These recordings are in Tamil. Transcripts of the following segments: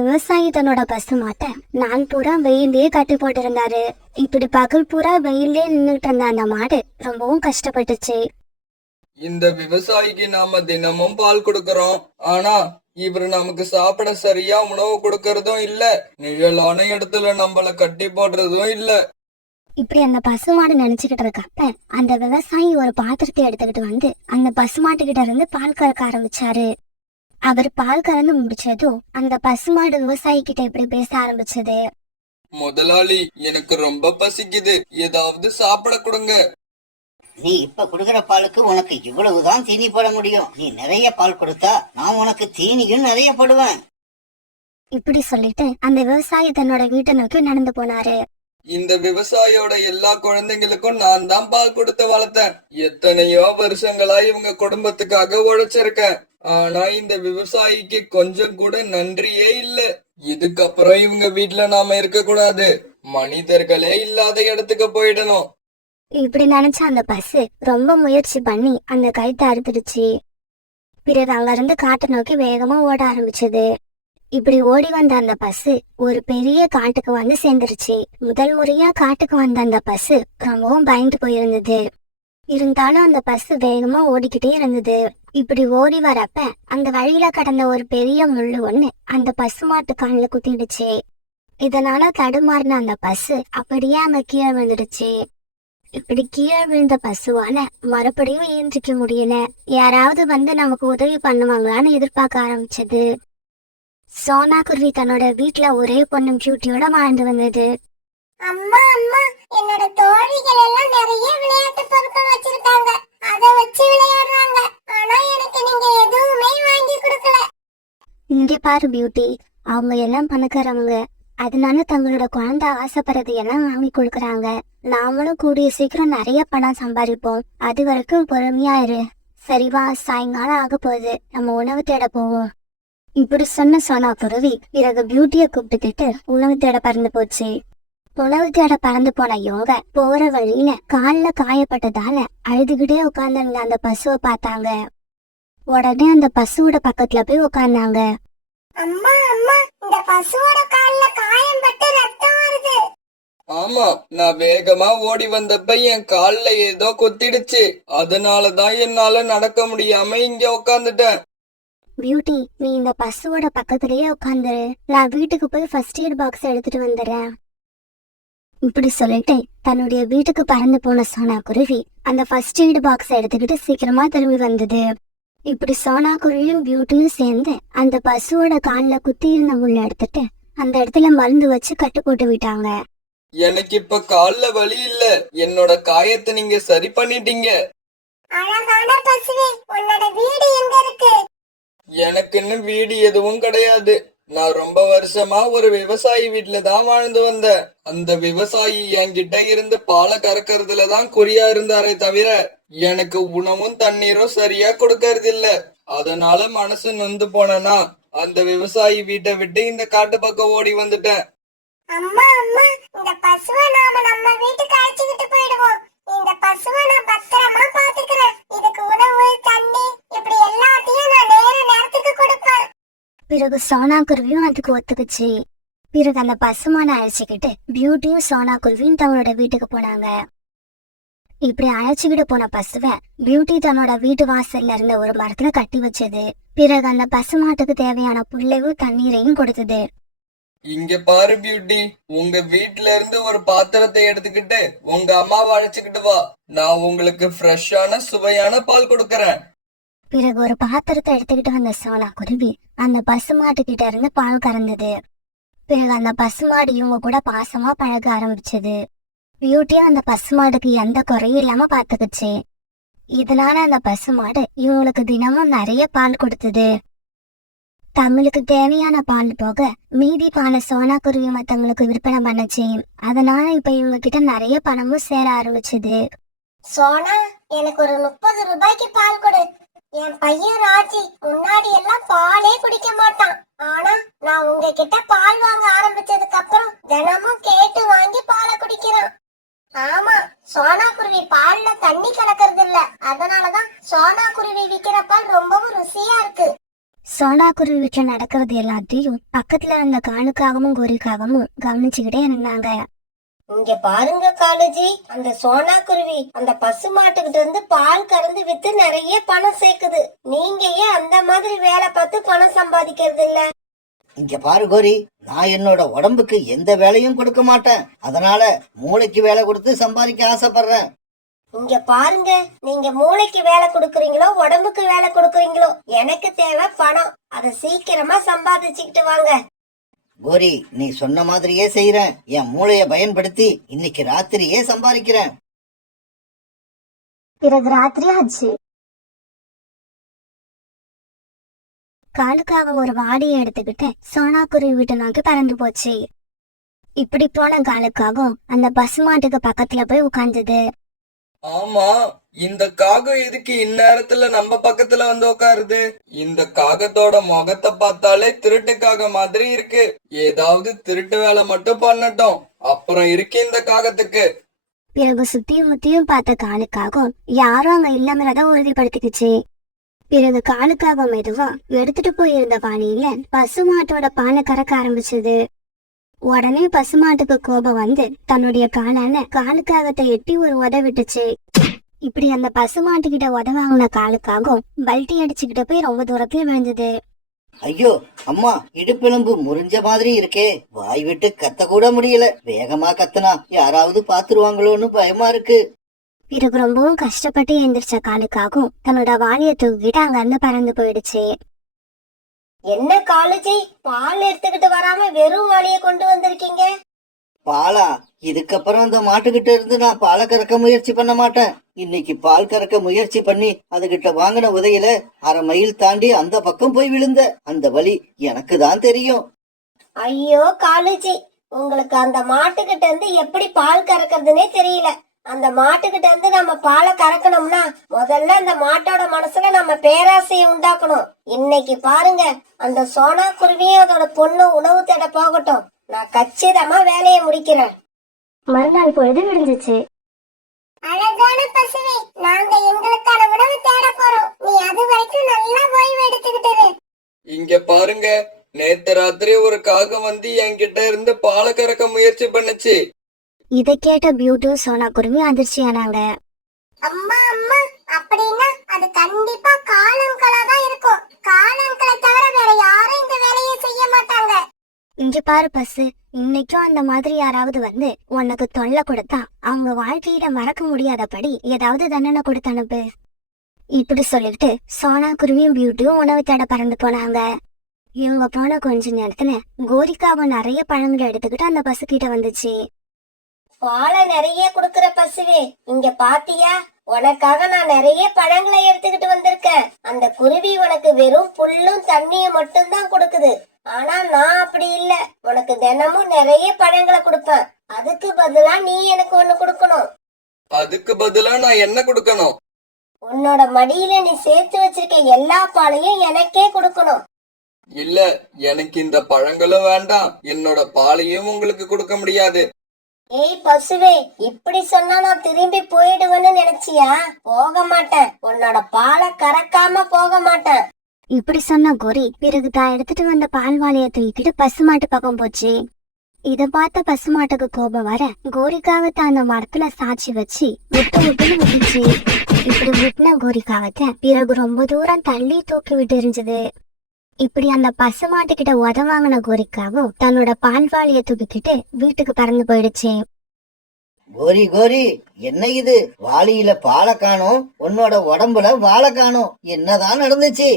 விவசாயி தன்னோட பசுமாட்டை நான் பூரா வெயிலே கட்டி போட்டு இருந்தாரு. இப்படி பகல் பூரா வெயிலே நின்னுட்டு இருந்த அந்த மாடு ரொம்பவும் கஷ்டப்பட்டுச்சு. இந்த விவசாயிக்கு நாம தினமும் பால் கொடுக்கறோம், ஆனா இவரு நமக்கு சாப்பிட சரியா உணவு கொடுக்கறதும் இல்ல, நிழலான இடத்துல நம்மள கட்டி போடுறதும் இல்ல. இப்படி அந்த பசுமாடு நினைச்சுக்கிட்டு இருக்கப்ப அந்த விவசாயி ஒரு பாத்திரத்தை எடுத்துக்கிட்டு வந்து அந்த பசுமாட்டு கிட்ட இருந்து பால் கறக்க ஆரம்பிச்சாரு. அவர் பால் கறந்து முடிச்சதும் அந்த பசுமாடு விவசாயி கிட்ட இப்படி பேச ஆரம்பிச்சது. முதலாளி, எனக்கு ரொம்ப பசிக்குது, ஏதாவது சாப்பிட கொடுங்க. நீ இப்ப குடுக்கிற பாலுக்கு உனக்கு இவ்வளவுதான் தீனி போட முடியும். நீ நிறைய பால் கொடுத்தா நான் உனக்கு தீனியும் நிறைய போடுவேன். இப்படி சொல்லிட்டு அந்த விவசாயி தன்னோட வீட்டை நோக்கி நடந்து போனாரு. இந்த விவசாயியோட எல்லா குழந்தைங்களுக்கும் நான் தான் பால் கொடுத்து வளர்த்தேன். எத்தனையோ வருஷங்களா இவங்க குடும்பத்துக்காக உழைச்சிருக்கேன். ஆனா இந்த விவசாயிக்கு கொஞ்சம் கூட நன்றியே இல்ல. இதுக்கப்புறம் இவங்க வீட்டுல நாம இருக்க கூடாது, மனிதர்களே இல்லாத இடத்துக்கு போயிடணும். இப்படி நினைச்ச அந்த பசு ரொம்ப முயற்சி பண்ணி அந்த கயித்தை அறுத்துடுச்சு. பிறகு அங்க இருந்து காட்டை நோக்கி வேகமா ஓட ஆரம்பிச்சது. இப்படி ஓடி வந்த அந்த பசு ஒரு பெரிய காட்டுக்கு வந்து சேர்ந்துருச்சு. முதல் முறையா காட்டுக்கு வந்த அந்த பசு ரொம்பவும் பயந்து போயிருந்தது. இருந்தாலும் அந்த பசு வேகமா ஓடிக்கிட்டே இருந்தது. இப்படி ஓடி வரப்ப அந்த வழியில கடந்த ஒரு பெரிய முள்ளு ஒண்ணு அந்த பசுமாட்டு கால்ல குத்திடுச்சு. இதனால தடுமாறின அந்த பசு அப்படியே அங்க கீழே விழுந்துடுச்சு. இப்படி கீழே விழுந்த பசுவால மறுபடியும் ஏந்திரிக்க முடியல. யாராவது வந்து நமக்கு உதவி பண்ணுவாங்களான்னு எதிர்பார்க்க ஆரம்பிச்சது. சோனா குருவி தன்னோட வீட்டுல ஒரே பொண்ணு பியூட்டியோட வாழ்ந்து வந்தது. அம்மா அம்மா, என்னோட தோழிகள் எல்லாம் நிறைய விளையாட்டு பொருட்கள் வச்சிருக்காங்க, அத வச்சு விளையாடுறாங்க. ஆனா எனக்கு நீங்க எதுவுமே வாங்கி கொடுக்கல. இங்க பாரு பியூட்டி, அவங்க எல்லாம் பணக்காரவங்க, அதனால தங்களோட குழந்தை ஆசைப்படுறது எல்லாம் வாங்கி கொடுக்கறாங்க. நாமளும் கூடிய சீக்கிரம் நிறைய பணம் சம்பாதிப்போம். அது வரைக்கும் பொறுமையா இரு. சரிவா, சாயங்காலம் ஆக போகுது, நம்ம உணவு தேட போவோம். இப்படி சொன்ன சோனா குருவி பிறகு பியூட்டிய கூப்பிட்டுக்கிட்டு உணவு தேட பறந்து போச்சு. உணவு தேட பறந்து போன இவங்க போற வழியில கால்ல காயப்பட்டதால அழுதுகிட்டே உட்கார்ந்திருந்த அந்த பசுவை பார்த்தாங்க. உடனே அந்த பசுவோட பக்கத்துல போய் உட்கார்ந்தாங்க. அம்மா அம்மா, இந்த பசுவோட கால்ல காயம் பட்டு ரத்தம் வருது. ஆமா, நான் வேகமா ஓடி வந்தப்ப என் கால்ல ஏதோ கொத்திடுச்சு, அதனாலதான் என்னால நடக்க முடியாம இங்க உட்காந்துட்டேன். பியூட்டி, நீ இந்த பசுவோட பக்கத்திலேயே உட்காந்துரு, நான் வீட்டுக்கு போய் ஃபர்ஸ்ட் எய்ட் பாக்ஸ் எடுத்துட்டு வந்துடுறேன். இப்படி சொல்லிட்டு தன்னுடைய வீட்டுக்கு பறந்து போன சோனா குருவி அந்த ஃபர்ஸ்ட் எய்ட் பாக்ஸ் எடுத்துக்கிட்டு சீக்கிரமா திரும்பி வந்தது. இப்படி சோனா குருவியும் பியூட்டியும் சேர்ந்து அந்த பசுவோட கால்ல குத்தி இருந்த முள்ள எடுத்துட்டு அந்த இடத்துல மருந்து வச்சு கட்டு போட்டு விட்டாங்க. எனக்கு இப்ப கால்ல வலி இல்ல, என்னோட காயத்தை நீங்க சரி பண்ணிட்டீங்க. அழகான பசுவே, உன்னோட வீடு எங்க இருக்கு? எனக்குன்னு வீடு எதுவும் கிடையாது. நான் ரொம்ப வருஷமா ஒரு விவசாயி வீட்டுல தான் வாழ்ந்து வந்தேன். அந்த விவசாயி என்கிட்ட இருந்து பாலை கறக்கறதுல தான் குறியா இருந்தாரே தவிர எனக்கு உணவும் தண்ணீரும் சரியா கொடுக்கறது இல்ல. அதனால மனசு நொந்து போனேனா அந்த விவசாயி வீட்டை விட்டு இந்த காட்டு பக்கம் ஓடி வந்துட்டேன். அம்மா அம்மா, இந்த பசுவை நாம நம்ம வீட்டுக்கு அழைச்சிக்கிட்டு போயிடுவோம். இந்த பசுவை நான் பத்திரமா பாத்துக்கிறேன். இதுக்கு உணவு, தண்ணி, இப்படி எல்லாத்தையும் நான் நேர நேரத்துக்கு கொடுப்பேன். பிறகு சோனா குருவியும் அதுக்கு ஒத்துக்குச்சு. பிறகு அந்த பசுமான அழைச்சிக்கிட்டு பியூட்டியும் சோனா குருவியும் தன்னோட வீட்டுக்கு போனாங்க. இப்படி அழைச்சிக்கிட்டு போன பசுவை பியூட்டி தன்னோட வீட்டு வாசல்ல இருந்த ஒரு மரத்துல கட்டி வச்சது. பிறகு அந்த பசுமாட்டுக்கு தேவையான புல்லையும் தண்ணீரையும் கொடுத்தது. இங்க பாரு பியூட்டி, உங்க வீட்ல இருந்து ஒரு பாத்திரத்தை எடுத்துக்கிட்டு உங்க அம்மாவை அழைச்சுக்கிட்டு வா, நான் உங்களுக்கு ஃப்ரெஷ்ஷான சுவையான பால் கொடுக்கறேன். பிறகு ஒரு பாத்திரத்தை எடுத்துக்கிட்டு வந்த சோனா குருவி அந்த பசுமாட்டு கிட்ட இருந்து பால் கறந்தது. பிறகு அந்த பசுமாடு இவங்க கூட பாசமா பழக ஆரம்பிச்சது. பியூட்டியும் அந்த பசுமாடுக்கு எந்த குறையும் இல்லாம பாத்துக்குச்சு. இதனால அந்த பசுமாடு இவங்களுக்கு தினமும் நிறைய பால் கொடுத்தது. தங்களுக்கு தேவையான பால் போக மீதி பாலை சோனா குருவி மத்தவங்களுக்கு விற்பனை பண்ணுச்சு. அதனால இப்ப இவங்க கிட்ட நிறைய பணமும் சேர ஆரம்பிச்சது. சோனா, எனக்கு ஒரு 30 ரூபாய்க்கு பால் கொடு. என் பையன் ராஜி முன்னாடி எல்லாம் பாலே குடிக்க மாட்டான். ஆனா நான் உங்ககிட்ட பால் வாங்க ஆரம்பிச்சதுக்கு அப்புறம் தினமும் கேட்டு வாங்கி பாலை குடிக்கிறான். ஆமா, சோனா குருவி பால்ல தண்ணி கலக்கறது இல்ல, அதனாலதான் சோனா குருவி விக்கிற பால் ரொம்பவும் ருசியா இருக்கு. சோனா குருவி வீட்டுல நடக்கிறது எல்லாத்தையும் பக்கத்துல இருந்த காலுக்காகவும் கோரிக்காகவும் கவனிச்சுக்கிட்டே இருந்தாங்க. இங்க பாருங்க காலுஜி, அந்த சோனா குருவி அந்த பசு மாட்டுக்கிட்ட இருந்து பால் கறந்து வித்து நிறைய பணம் சேர்க்குது. நீங்க ஏன் அந்த மாதிரி வேலை பார்த்து பணம் சம்பாதிக்கிறது இல்ல? இங்க பாரு கோரி, நான் என்னோட உடம்புக்கு எந்த வேலையும் கொடுக்க மாட்டேன். அதனால மூளைக்கு வேலை கொடுத்து சம்பாதிக்க ஆசைப்படுறேன். இங்க பாருங்க, நீங்க மூளைக்கு வேலை கொடுக்கறீங்களோ உடம்புக்கு வேலை கொடுக்கறீங்களோ, எனக்கு தேவை பணம். அதை சீக்கிரமா சம்பாதிச்சுக்கிட்டு வாங்க. கோரி, நீ சொன்ன மாதிரியே செய்யறேன். என் மூளைய பயன்படுத்தி இன்னைக்கு ராத்திரியே சம்பாதிக்கிறேன். பிறகு ராத்திரி ஆச்சு. காலுக்காக ஒரு வாடியை எடுத்துக்கிட்டு சோனா குருவி வீட்டை நோக்கி பறந்து போச்சு. இப்படி போன காலுக்காகவும் அந்த பசுமாட்டுக்கு பக்கத்துல போய் உட்கார்ந்தது. ஆமா, இந்த காகம் எதுக்கு இந்நேரத்துல நம்ம பக்கத்துல வந்து உட்காருது? இந்த காகத்தோட முகத்தை பார்த்தாலே திருட்டுக்காக மாதிரி இருக்கு. ஏதாவது திருட்டு வேலை மட்டும் பண்ணட்டும், அப்புறம் இருக்கு இந்த காகத்துக்கு. பிறகு சுத்தியும் முத்தியும் பார்த்த காலுக்காகவும் யாரும் அங்க இல்லங்கிறத உறுதிப்படுத்திக்குச்சு. பிறகு காலுக்காக மெதுவா எடுத்துட்டு போயிருந்த பானையில பசுமாட்டோட பானை கறக்க ஆரம்பிச்சது. உடனே பசுமாட்டுக்கு கோபம் வந்து தன்னுடைய காலால காலுக்காகத்தை எட்டி ஒரு உத விட்டுச்சு. இப்படி அந்த பசுமாட்டுக்கிட்ட உத வாங்கின காலுக்காகவும் பல்ட்டி அடிச்சுக்கிட்ட போய் ரொம்ப தூரத்துல விழுந்தது. ஐயோ அம்மா, இடுப்பெலும்பு முறிஞ்ச மாதிரி இருக்கே. வாய் விட்டு கத்த கூட முடியல. வேகமா கத்தனா யாராவது பாத்துருவாங்களோன்னு பயமா இருக்கு. பிறகு ரொம்பவும் கஷ்டப்பட்டு எந்திரிச்ச காலுக்காகவும் தன்னோட வாளியை தூக்கிட்டு அங்க இருந்து பறந்து போயிடுச்சு. என்ன காலுஜி, பால் எடுத்துக்கிட்டு வராம வெறும் வாளிய கொண்டு வந்திருக்கீங்க? பாலா? இதுக்கப்புறம் அந்த மாட்டுக்கிட்ட இருந்து நான் பாலை கறக்க முயற்சி பண்ண மாட்டேன். இன்னைக்கு பால் கறக்க முயற்சி பண்ணி அதுகிட்ட வாங்கின உதையில 1/2 மைல் தாண்டி அந்த பக்கம் போய் விழுந்த அந்த வலி எனக்கு தான் தெரியும். ஐயோ காலுஜி, உங்களுக்கு அந்த மாட்டுக்கிட்ட இருந்து எப்படி பால் கறக்கிறதுனே தெரியல. அந்த மாட்டுக்கிட்ட இருந்து நம்ம பாலை கறக்கணும்னா முதல்ல அந்த மாட்டோட மனசுல நம்ம பேராசையை உண்டாக்கணும். இன்னைக்கு பாருங்க, அந்த சோனா குருவியும் அதோட பொண்ணு உணவு தேட போகட்டும். நான் கச்சிதமா வேலையை முடிக்கிறேன். மறுநாள் பொழுது விழுந்துச்சு. அழகான பசுவே, நாங்க எங்களுக்கான உணவு தேட போறோம். நீ அது வரைக்கும் நல்லா ஓய்வு எடுத்துக்கிட்டு. இங்க பாருங்க, நேத்து ராத்திரி ஒரு காகம் வந்து என்கிட்ட இருந்து பாலை கறக்க முயற்சி பண்ணுச்சு. இதை கேட்ட பியூட்டி சோனா குருவி அதிர்ச்சியானாங்க. அம்மா அம்மா, அப்படின்னா அது கண்டிப்பா காலங்களா தான் இருக்கும். காலங்களை தவிர வேற யாரும் இந்த வேலையை செய்ய மாட்டாங்க. இங்க பாரு பசு, இன்னைக்கும் அந்த மாதிரி யாராவது வந்து உனக்கு தொல்லை கொடுத்தா அவங்க வாழ்க்கையில மறக்க முடியாதபடி ஏதாவது தண்டனை கொடுத்து அனுப்பு. இப்படி சொல்லிட்டு சோனா குருவியும் பியூட்டியும் உணவு தேட பறந்து போனாங்க. இவங்க போன கொஞ்ச நேரத்துல கோரிக்காவை நிறைய பழங்களை எடுத்துக்கிட்டு அந்த பசு கிட்ட வந்துச்சு. பாலை நிறைய குடுக்கற பசுவே, இங்க பாத்தியா, உனக்காக நான் நிறைய பழங்களை எடுத்துக்கிட்டு வந்திருக்கேன். அந்த குருவி உனக்கு வெறும் புல்லும் தண்ணியும் மட்டும்தான் கொடுக்குது. ஆனா நான் அப்படி இல்ல, உனக்கு தினமும் நிறைய பழங்களை கொடுப்பேன். அதுக்கு பதிலா நீ எனக்கு ஒண்ணு கொடுக்கணும். அதுக்கு பதிலா நான் என்ன கொடுக்கணும்? உன்னோட மடியில நீ சேர்த்து வச்சிருக்க எல்லா பாலையும் எனக்கே கொடுக்கணும். இல்ல, எனக்கு இந்த பழங்களும் வேண்டாம், என்னோட பாலையும் உங்களுக்கு கொடுக்க முடியாது. ஏய் பசுவே, இப்படி சொன்னா நான் திரும்பி போயிடுவேன்னு நினைச்சியா? போக மாட்டேன். உன்னோட பாலை கறக்காம போக மாட்டேன். இப்படி சொன்ன கோரி பிறகு தான் எடுத்துட்டு வந்த பால் வாளிய தூக்கிட்டு பசுமாட்டு பக்கம் போச்சு. இத பார்த்த பசுமாட்டுக்கு கோபம் வர கோரிக்காவத்தை அந்த மரத்துல சாட்சி வச்சு விட்டுன்னு விட்டுச்சு. இப்படி விட்டுன கோரிக்காவத்தை பிறகு ரொம்ப தூரம் தள்ளி தூக்கி விட்டு எரிஞ்சது. இப்படி அந்த பசுமாட்டு கிட்ட உத வாங்கின கோரிக்காவும் தன்னோட பால் வாளிய தூக்கிக்கிட்டு வீட்டுக்கு பறந்து போயிடுச்சு. கோரி கோரி, என்ன இது? வாளியில பாலை காணோம், உன்னோட உடம்புல வாழை காணோம். என்னதான் நடந்துச்சு?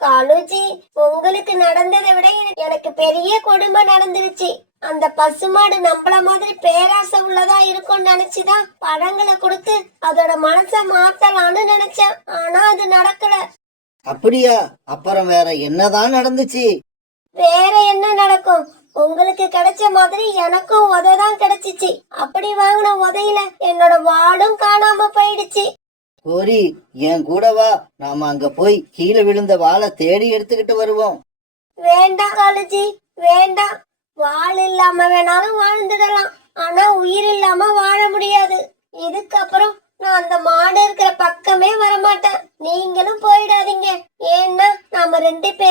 காலுஜி, உங்களுக்கு நடந்ததை விட எனக்கு பெரிய கொடுமை நடந்துருச்சு. அந்த பசுமாடு நம்மள மாதிரி பேராசை உள்ளதா இருக்கும்னு நினைச்சுதான் பழங்களை கொடுத்து அதோட மனச மாத்தலாம்னு நினைச்சேன். ஆனா அது நடக்கல. அப்படியா? அப்புறம் வேற என்னதான் நடந்துச்சு? வேற என்ன நடக்கும்? உங்களுக்கு கிடைச்ச மாதிரி எனக்கும் உததான் கிடைச்சிச்சு. அப்படி வாங்கின உதையில என்னோட வாடும் காணாம போயிடுச்சு. கோரி, என் கூட வா, நாம அங்க போய் கீழே விழுந்த வாளை தேடி எடுத்துக்கிட்டு வருவோம். வேண்டாம் காலுஜி, வேண்டாம். வாள் இல்லாம வேணாலும் வாழ்ந்துடலாம், ஆனா உயிர் இல்லாம வாழ முடியாது. இதுக்கப்புறம் நான் அந்த மாடு இருக்கிற பக்கமே வரமாட்டேன். நீங்களும் போயிடாதீங்க. ஏன்னா நாம 2 பேரும்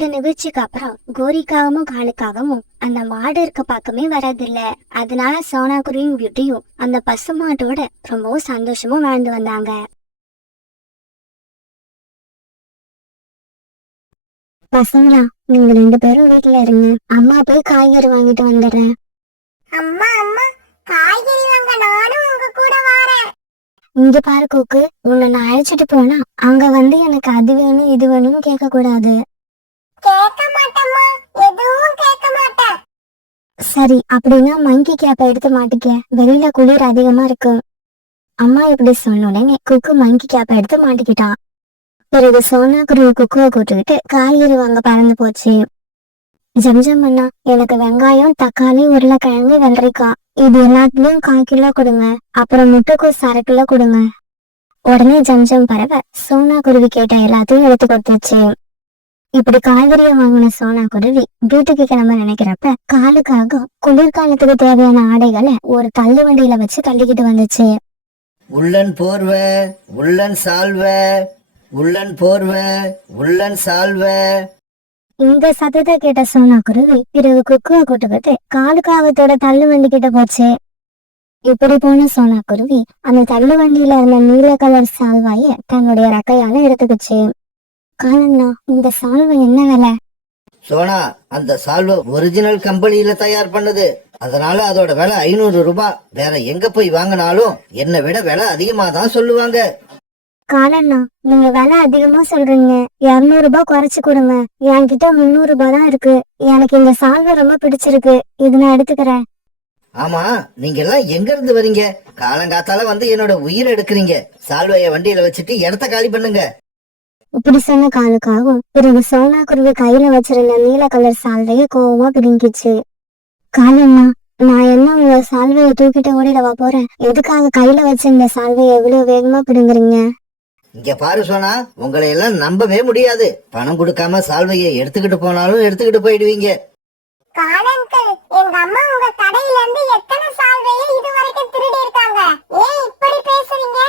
இந்த நிகழ்ச்சிக்கு அப்புறம் கோரிக்காகவும் காலுக்காகவும் அந்த மாடு இருக்க பக்கமே வரதில்ல. அதனால சோனா குருவியும் பியூட்டியும் அந்த பசு மாட்டோட ரொம்பவும் சந்தோஷமும் வாழ்ந்து வந்தாங்க. பசங்களா, நீங்க 2 பேரும் வீட்டுல இருங்க, அம்மா போய் காய்கறி வாங்கிட்டு வந்துடுறேன். அம்மா அம்மா, காய்கறி வாங்க நானும் உங்க கூட வரேன். இங்க பாரு கூக்கு, உன்னை நான் அழைச்சிட்டு போனா அங்க வந்து எனக்கு அது வேணும் இது வேணும்னு கேட்க கூடாது. கேட்க மாட்டேம்மா, எதுவும் கேட்க மாட்டேன். சரி, அப்படின்னா மங்கி கேப்ப எடுத்து மாட்டிக்க, வெளியில குளிர் அதிகமா இருக்கு. அம்மா இப்படி சொன்ன உடனே குக்கு மங்கி கேப்ப எடுத்து மாட்டிக்கிட்டான். பிறகு சோனா குருவி குக்குவை கூட்டுக்கிட்டு காய்கறி வாங்க பறந்து போச்சு. ஜம்ஜம் அண்ணா, எனக்கு வெங்காயம், தக்காளி, உருளைக்கிழங்கு, வெள்ளரிக்காய் இது எல்லாத்துலயும் 1/4 கிலோ கொடுங்க. அப்புறம் முட்டைக்கோஸ் 1/2 கிலோ கொடுங்க. உடனே ஜம்ஜம் பறவை சோனா குருவி கேட்ட எல்லாத்தையும் எடுத்து கொடுத்துச்சு. இப்படி காய்கறியை வாங்கின சோனா குருவி வீட்டுக்கு கிளம்ப நினைக்கிறப்ப காலுக்காக குளிர்காலத்துக்கு தேவையான ஆடைகளை ஒரு தள்ளு வண்டியில வச்சு தள்ளிக்கிட்டு வந்துச்சு. உள்ளன் போர்வை, உள்ளன் சால்வை, உள்ளன் போர்வை, உள்ளன் சால்வை. இந்த சத்தத்தை கேட்ட சோனா குருவி பிறகு குக்குவை கூட்டுக்கிட்டு காலுக்காகத்தோட தள்ளு வண்டி கிட்ட போச்சு. இப்படி போன சோனா குருவி அந்த தள்ளு வண்டியில இருந்த நீல கலர் சால்வாய தன்னுடைய ரெக்கையால எடுத்துக்கிச்சு. காலண்ணா, இந்த சால்வை என்ன விலை? சோனா, அந்த சால்வை ஒரிஜினல் கம்பெனியில தயார் பண்ணது. அதனால அதோட விலை 500 ரூபாய். வேற எங்க போய் வாங்கினாலும் என்னை விட விலை அதிகமா தான் சொல்லுவாங்க. காலண்ணா, நீங்க விலை அதிகமா சொல்றீங்க, 200 ரூபாய் குறைச்சு கொடுங்க. என்கிட்ட 300 ரூபாய் தான் இருக்கு. எனக்கு இந்த சால்வை ரொம்ப பிடிச்சிருக்கு, இது நான் எடுத்துக்கிறேன். ஆமா, நீங்க எல்லாம் எங்க இருந்து வரீங்க? காலங்காத்தால வந்து என்னோட உயிரை எடுக்கிறீங்க. சால்வைய வண்டியில வச்சுட்டு இடத்த காலி பண்ணுங்க. இப்படி சொன்ன காலுக்காகவும் பிறகு சோனா குருவி கையில வச்சிருந்த நீல கலர் சால்வைய கோவமா பிடுங்கிச்சு. காலண்ணா, நான் என்ன உங்க சால்வைய தூக்கிட்டு ஓடிடவா போறேன்? எதுக்காக கையில வச்சிருந்த சால்வைய எவ்வளவு வேகமா பிடுங்குறீங்க? இங்க பாரு சோனா, உங்களை எல்லாம் நம்பவே முடியாது. பணம் கொடுக்காம சால்வையை எடுத்துக்கிட்டு போனாலும் எடுத்துக்கிட்டு போயிடுவீங்க. காலங்கள், எங்க அம்மா உங்க கடையில இருந்து எத்தனை சால்வையை இதுவரைக்கும் திருடி இருக்காங்க. ஏன் இப்படி பேசுறீங்க?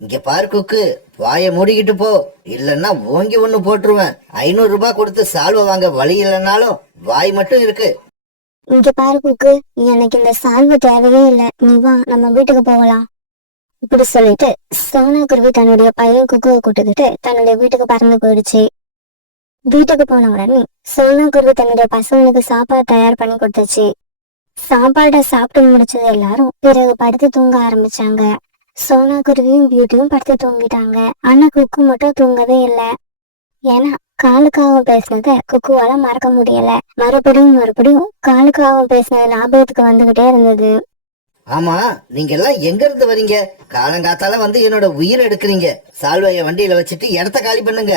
இங்க பாரு குக்கு, வாயை மூடிக்கிட்டு போ, இல்லன்னா ஓங்கி ஒண்ணு போட்டுருவேன். 500 ரூபாய் கொடுத்து சால்வை வாங்க வழி இல்லைன்னாலும் வாய் மட்டும் இருக்கு. இங்க பாரு குக்கு, எனக்கு இந்த சால்வை தேவையே இல்ல, நீ வா, நம்ம வீட்டுக்கு போகலாம். இப்படி சொல்லிட்டு சோனா குருவி தன்னுடைய பையன் குக்குவை கூட்டுக்கிட்டு தன்னுடைய வீட்டுக்கு பறந்து போயிடுச்சு. வீட்டுக்கு போன உடனே சோனா குருவி தன்னுடைய பசங்களுக்கு சாப்பாடு தயார் பண்ணி கொடுத்துச்சு. சாப்பாடை சாப்பிட்டு முடிச்சது எல்லாரும் பிறகு படுத்து தூங்க ஆரம்பிச்சாங்க. சோனா குருவியும் பியூட்டியும் படுத்து தூங்கிட்டாங்க. ஆனா குக்கு மட்டும் தூங்கவே இல்லை. ஏன்னா காலுக்காகவும் பேசினத குக்குவால மறக்க முடியல. மறுபடியும் காலுக்காகவும் பேசினது ஞாபகத்துக்கு வந்துகிட்டே இருந்தது. ஆமா, நீங்க எல்லாம் எங்க இருந்து வரீங்க? காலங்காத்தால வந்து என்னோட உயிரை எடுக்கிறீங்க. சால்வைய வண்டியில வச்சுட்டு இடத்த காலி பண்ணுங்க.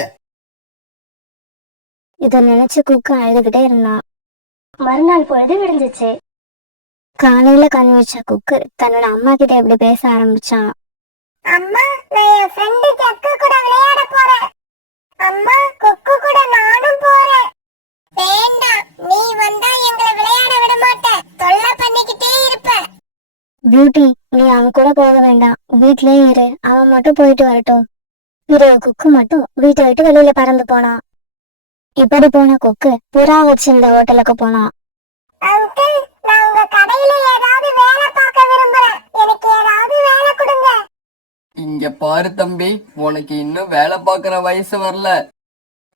இத நினைச்சு குக்கு அழுதுகிட்டே இருந்தான். மறுநாள் பொழுது விடிஞ்சிச்சு. காலையில கண் வச்ச குக்கு தன்னோட அம்மா கிட்ட எப்படி பேச ஆரம்பிச்சான். அம்மா, நான் என் ஃப்ரெண்டு ஜக்கு கூட விளையாட போறேன். அம்மா, குக்கு கூட நானும் போறேன். வேண்டாம், நீ வந்தா எங்களை விளையாட விட மாட்டேன், தொல்லை பண்ணிக்கிட்டே இருப்ப. பியூட்டி, நீ அவன் கூட போக வேண்டாம், வீட்லயே இரு, அவன் மட்டும் போயிட்டு வரட்டும். பிறகு குக்கு மட்டும் வீட்டை விட்டு வெளியில பறந்து போனான். இப்படி போன குக்கு புறா வச்சிருந்த ஹோட்டலுக்கு போனான். அங்கிள், நான் உங்க கடையில ஏதாவது வேலை பார்க்க விரும்புறேன். எனக்கு ஏதாவது வேலை கொடுங்க. இங்க பாரு தம்பி, உனக்கு இன்னும் வேலை பார்க்கற வயசு வரல.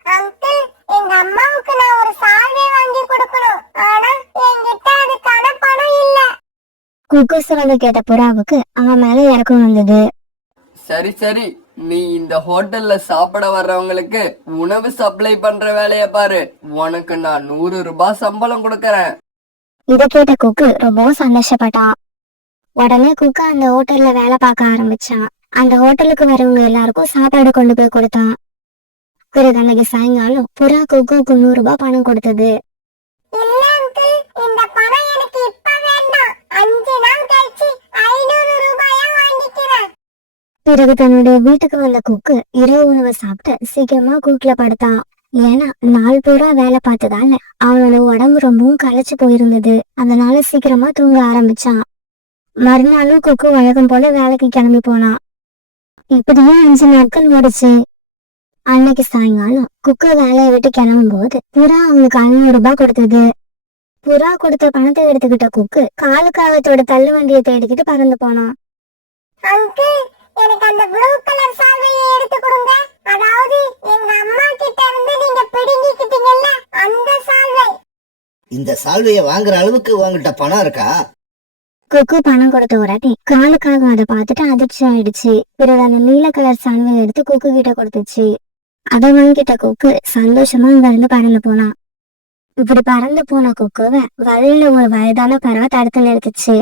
அங்கிள், எங்க அம்மாவுக்கு நான் ஒரு சால்வை வாங்கி கொடுக்கணும். ஆனா என்கிட்ட அதுக்கான பணம் இல்ல. குக்கு சொல்றத கேட்ட புறாவுக்கு அவன் மேல இறக்கம் வந்தது. சரி சரி, நீ இந்த ஹோட்டல்ல சாப்பிட வர்றவங்களுக்கு உணவு சப்ளை பண்ற வேலைய பாரு. உனக்கு நான் 100 ரூபாய் சம்பளம் கொடுக்கறேன். இத கேட்ட குக்கு ரொம்பவும் சந்தோஷப்பட்டான். உடனே குக்கு அந்த ஹோட்டல்ல வேலை பார்க்க ஆரம்பிச்சான். அந்த ஹோட்டலுக்கு வரவங்க எல்லாருக்கும் சாப்பாடு கொண்டு போய் கொடுத்தான். பிறகு அன்னைக்கு சாயங்காலம் புறா குக்குக்கு 100 ரூபாய் பணம் கொடுத்தது. இல்ல அங்கிள், இந்த பணம் எனக்கு இப்ப வேண்டாம். 5 நாள் கழிச்சு 500 ரூபாயா வாங்கிக்கிறேன். பிறகு தன்னுடைய வீட்டுக்கு வந்த குக்கு இரவு உணவை சாப்பிட்டு சீக்கிரமா கூட்டுல படுத்தான். ஏன்னா நாள் பூரா வேலை பார்த்ததால அவனோட உடம்பு ரொம்பவும் களைச்சு போயிருந்தது. அதனால சீக்கிரமா தூங்க ஆரம்பிச்சான். மறுநாளும் குக்கு வழக்கம் போல வேலைக்கு கிளம்பி போனான். இப்படியே 5 நாட்கள் ஓடுச்சு. அன்னைக்கு சாயங்காலம் குக்கு வேலையை விட்டு கிளம்பும் போது புறா அவனுக்கு 500 ரூபாய் கொடுத்தது. புறா கொடுத்த பணத்தை எடுத்துக்கிட்ட குக்கு காலுக்காகத்தோட தள்ளு வண்டியை தேடிக்கிட்டு பறந்து போனான். அங்கிள், எனக்கு அந்த ப்ளூ கலர் சால்வையை எடுத்து கொடுங்க. அதாவது எங்க அம்மா கிட்ட இருந்து நீங்க பிடுங்கிக்கிட்டீங்கல்ல அந்த சால்வை. இந்த சால்வைய வாங்குற அளவுக்கு உங்ககிட்ட பணம் இருக்கா? குக்கு பணம் கொடுத்த உடனே காலுக்காக அதை பார்த்துட்டு அதிர்ச்சி ஆயிடுச்சு. பிறகு அந்த நீல கலர் சால்வையை எடுத்து குக்கு கிட்ட கொடுத்துச்சு. அதை வாங்கிட்ட குக்கு சந்தோஷமா அங்க இருந்து பறந்து போனான். இப்படி பறந்து போன குக்குவை வழியில ஒரு வயதான பறவை தடுத்து நிறுத்துச்சு.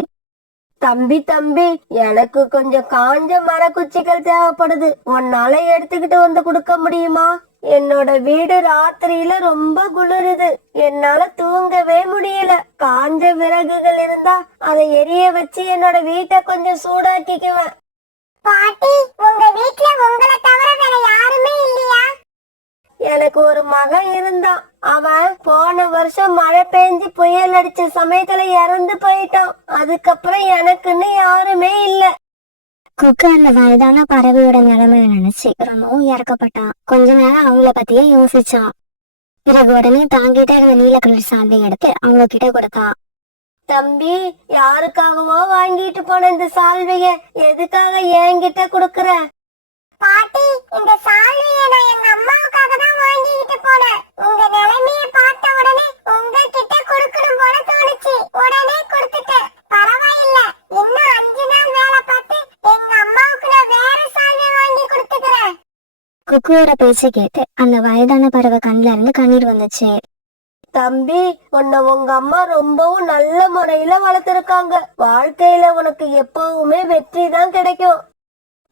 தம்பி தம்பி, எனக்கு கொஞ்சம் காஞ்ச மரக்குச்சிகள் தேவைப்படுது. உன்னால எடுத்துக்கிட்டு வந்து கொடுக்க முடியுமா? என்னோட வீடு ராத்திரியில ரொம்ப குளிருது. என்னால தூங்கவே முடியல. காஞ்ச விறகுகள் இருந்தா அதை எரிய வச்சு என்னோட வீட்டை கொஞ்சம் சூடாக்கிக்குவேன். பாட்டி, உங்க வீட்ல உங்களை தவிர வேற யாருமே இல்லையா? எனக்கு ஒரு மகன் இருந்தான். அவன் போன வருஷம் மழை பெஞ்சு புயல் அடிச்ச சமயத்துல இறந்து போயிட்டான். அதுக்கப்புறம் எனக்குன்னு யாருமே இல்ல. குக்கு அந்த வயதான பறவையோட நிலைமையை நினைச்சு ரொம்பவும் இறக்கப்பட்டான். கொஞ்ச நேரம் அவங்கள பத்தியே யோசிச்சான். பிறகு உடனே தாங்கிட்ட இருந்த நீல கலர் சால்வை எடுத்து அவங்க கிட்ட கொடுத்தான். தம்பி, யாருக்காகவோ வாங்கிட்டு போன இந்த சால்வைய எதுக்காக என்கிட்ட குடுக்கற? பாட்டி, இந்த சால்வையை நான் எங்க அம்மாவுக்காக தான் வாங்கிட்டு போனேன். உங்க நிலைமைய பார்த்த உடனே உங்ககிட்ட கொடுக்கணும் போல தோணுச்சு. உடனே கொடுத்துட்டேன். பரவாயில்ல, இன்னும் 5 நாள் வேலை பார்த்து எங்க அம்மாவுக்கு நான் வேற சால்வை வாங்கி கொடுத்துக்கிறேன். குக்குவோட பேச்சை கேட்டு அந்த வயதான பறவை கண்ணுல இருந்து கண்ணீர் வந்துச்சு. தம்பி, உன்னை உங்க அம்மா ரொம்பவும் நல்ல முறையில வளர்த்திருக்காங்க. வாழ்க்கையில உனக்கு எப்பவுமே வெற்றி தான் கிடைக்கும்.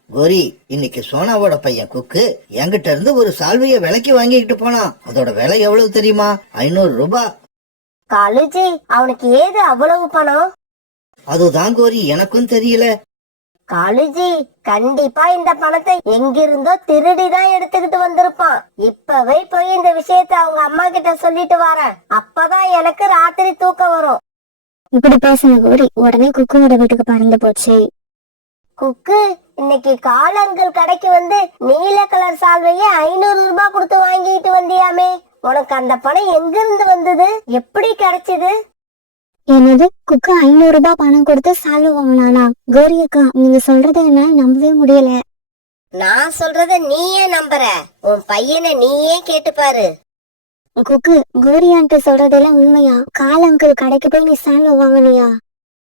கோரி, இன்னைக்கு சோனாவோட பையன் குக்கு என்கிட்ட இருந்து ஒரு சால்வைய விலைக்கு வாங்கிக்கிட்டு போனான். அதோட விலை எவ்வளவு தெரியுமா? 500 ரூபாய். காலுஜி, அவனுக்கு ஏது அவ்வளவு பணம்? அதுதான் கோரி, எனக்கும் தெரியல. காலுஜி, கண்டிப்பா இந்த பணத்தை எங்கிருந்தோ திருடிதான் எடுத்துக்கிட்டு வந்திருப்பான். இப்பவே போய் இந்த விஷயத்த அவங்க அம்மா கிட்ட சொல்லிட்டு வரேன். அப்பதான் எனக்கு ராத்திரி தூக்கம் வரும். இப்படி பேசின கோரி உடனே குக்குவோட வீட்டுக்கு பறந்து போச்சு. குக்கு, இன்னைக்கு காலங்கள் கடைக்கு வந்து நீல கலர் சால்வைய 500 ரூபாய் கொடுத்து வாங்கிட்டு வந்தியாமே, உனக்கு அந்த பணம் எங்க இருந்து வந்தது? எப்படி கிடைச்சது? என்னது, குக்கு 500 ரூபாய் பணம் கொடுத்து சால்வை வாங்கினானா? கோரி அக்கா, நீங்க சொல்றதை என்னால நம்பவே முடியல. நான் சொல்றத நீயே நம்புற? உன் பையனை நீயே கேட்டு பாரு. குக்கு, கோரி ஆண்டி சொல்றதெல்லாம் உண்மையா? கால் அங்கிள் கடைக்கு போய் நீ சால்வை வாங்கினியா?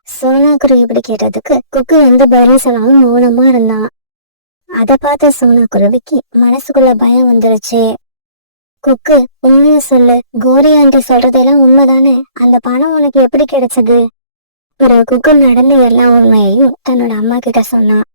சோனாக்குரு இப்படி கேட்டதுக்கு குக்கு எந்த பதிலும் சொல்லாம மௌனமா இருந்தான். அத பார்த்த சோனாக்குருவிக்கு மனசுக்குள்ள பயம் வந்துருச்சு. குக்கு, உண்மைய சொல்லு, கோரி ஆண்டி சொல்றதெல்லாம் உண்மைதானே? அந்த பணம் உனக்கு எப்படி கிடைச்சது? பிறகு குக்கு நடந்த எல்லா உண்மையையும் தன்னோட அம்மா கிட்ட சொன்னான்.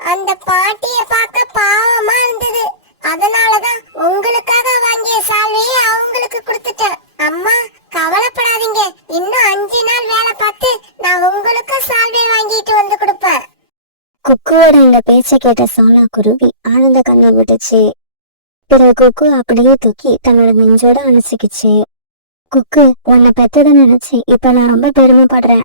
அந்த பாட்டிய பார்க்க பாவமா இருந்தது. அதனாலதான் உங்களுக்காக வாங்கிய சால்வையை அவங்களுக்கு கொடுத்துட்டேன். அம்மா, கவலைப்படாதீங்க. இன்னும் 5 நாள் வேலை பார்த்து நான் உங்களுக்கு சால்வை வாங்கிட்டு வந்து கொடுப்பேன். குக்குவோட இந்த பேச்சை கேட்ட சோனா குருவி ஆனந்த கண்ணை விட்டுச்சு. பிறகு குக்கு அப்படியே தூக்கி தன்னோட நெஞ்சோட அணைச்சிக்கிச்சு. குக்கு, உன்னை பெத்ததை நினைச்சு இப்ப நான் ரொம்ப பெருமைப்படுறேன்.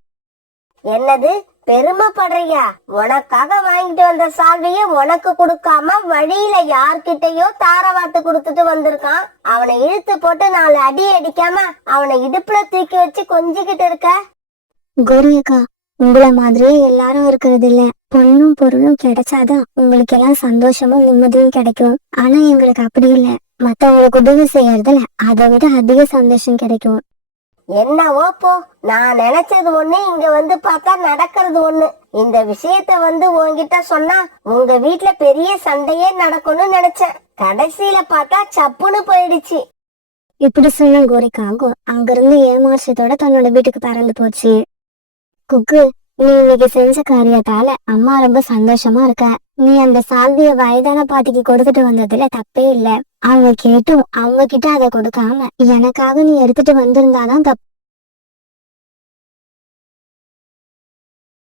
என்னது, பெருமைப்படுறியா? உனக்காக வாங்கிட்டு வந்த சால்வைய உனக்கு கொடுக்காம வழியில யார்கிட்டயோ தாரவாத்து கொடுத்துட்டு வந்திருக்கான். அவனை இழுத்து போட்டு 4 அடி அடிக்காம அவனை இடுப்புல தூக்கி வச்சு கொஞ்சிக்கிட்டு இருக்க. கோரி அக்கா, உங்களை மாதிரியே எல்லாரும் இருக்கிறது இல்ல. பொண்ணும் பொருளும் கிடைச்சாதான் உங்களுக்கு எல்லாம் சந்தோஷமும் நிம்மதியும் கிடைக்கும். ஆனா எங்களுக்கு அப்படி இல்ல. மத்தவங்களுக்கு உதவி செய்யறதுல அதை விட அதிக சந்தோஷம் கிடைக்கும். என்னவோ போ, நான் நினைச்சது ஒண்ணு, இங்க வந்து பார்த்தா நடக்கிறது ஒண்ணு. இந்த விஷயத்த வந்து உன்கிட்ட சொன்னா உங்க வீட்டுல பெரிய சண்டையே நடக்கும்னு நினைச்சேன். கடைசியில பார்த்தா சப்புன்னு போயிடுச்சு. இப்படி சொன்ன கோரிக்காகும் அங்கிருந்து ஏமாற்றத்தோட தன்னோட வீட்டுக்கு பறந்து போச்சு. குக்கு, நீ இன்னைக்கு செஞ்ச காரியத்தால அம்மா ரொம்ப சந்தோஷமா இருக்க. நீ அந்த சால்விய வயதான பாட்டிக்கு கொடுத்துட்டு வந்ததுல தப்பே இல்ல. அவங்க கேட்டும் அவங்க கிட்ட அதை கொடுக்காம எனக்காக நீ எடுத்துட்டு வந்திருந்தாதான் தப்பு.